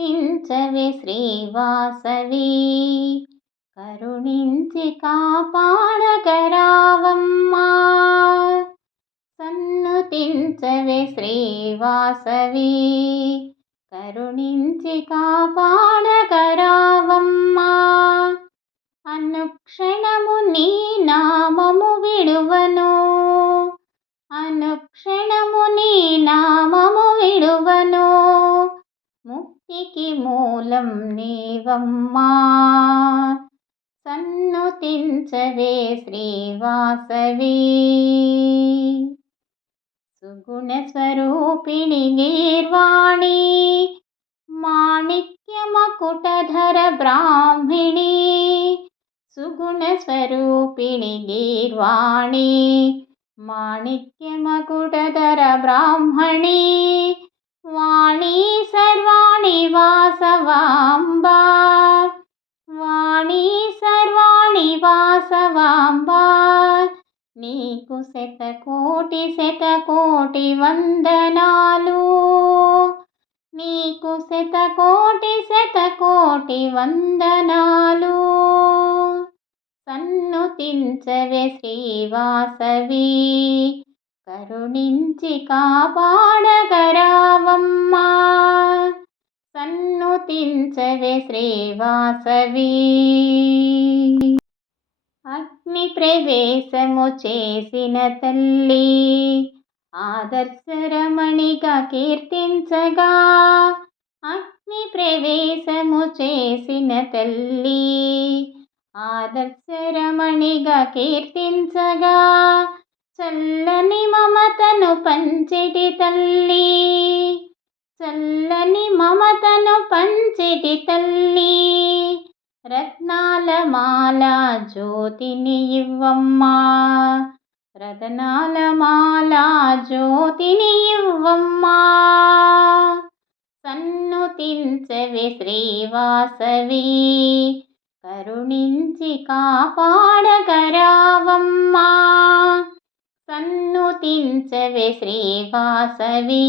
సన్నుతించవే శ్రీవాసవి, కరుణించి కాపాడగరావమ్మా. సన్నుతించవే శ్రీవాసవి, కరుణించి కాపాడగరావమ్మా. అనుక్షణము నీ నామము విడువను, అనుక్షణము నీ నామము విడువను. ముక్తికి మూలం నీవమ్మా. సన్నుతించవే శ్రీవాసవి, సుగుణ స్వరూపిణి గీర్వాణి, మాణిక్య మకుటధర బ్రాహ్మిణి. సుగుణ స్వరూపిణి గీర్వాణి, మాణిక్య మకుటధర బ్రాహ్మణి. వాణీ సర్వాణి వాసవాంబా, వాణీ సర్వాణి వాసవాంబా. నీకు శతకోటి శతకోటి వందనాలు, నీకు శతకోటి శతకోటి వందనాలు. సన్నుతించవే శ్రీవాసవి, కరుణించి కాపాడగరావమ్మా. సన్నుతించవే శ్రీవాసవి. అగ్ని ప్రవేశము చేసిన తల్లి, ఆదర్శరమణిగా కీర్తించగా. అగ్ని ప్రవేశము చేసిన తల్లి, ఆదర్శరమణిగా కీర్తించగా. చల్లని మమతను పంచెటి తల్లి, చల్లని మమతను పంచెటి తల్లి. రత్నాల మాల జ్యోతిని ఇవ్వమ్మా, రతనాల మాల జ్యోతిని ఇవ్వమ్మా. సన్నుతించవే శ్రీవాసవి, కరుణించి కాపాడగరావమ్మా. సన్నుతించవే శ్రీవాసవి,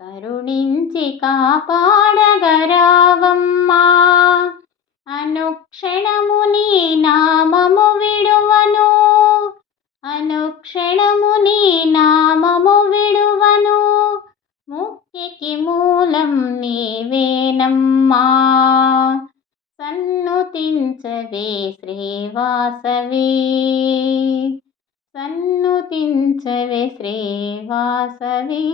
కరుణించి కాపాడగరావమ్మా. అనుక్షణము నీ నామము విడువను, అనుక్షణము నీ నామము విడువను. ముక్తికి మూలం నీవేనమ్మా. సన్నుతించవే శ్రీవాసవి, సన్నుతించవే శ్రీవాసవి.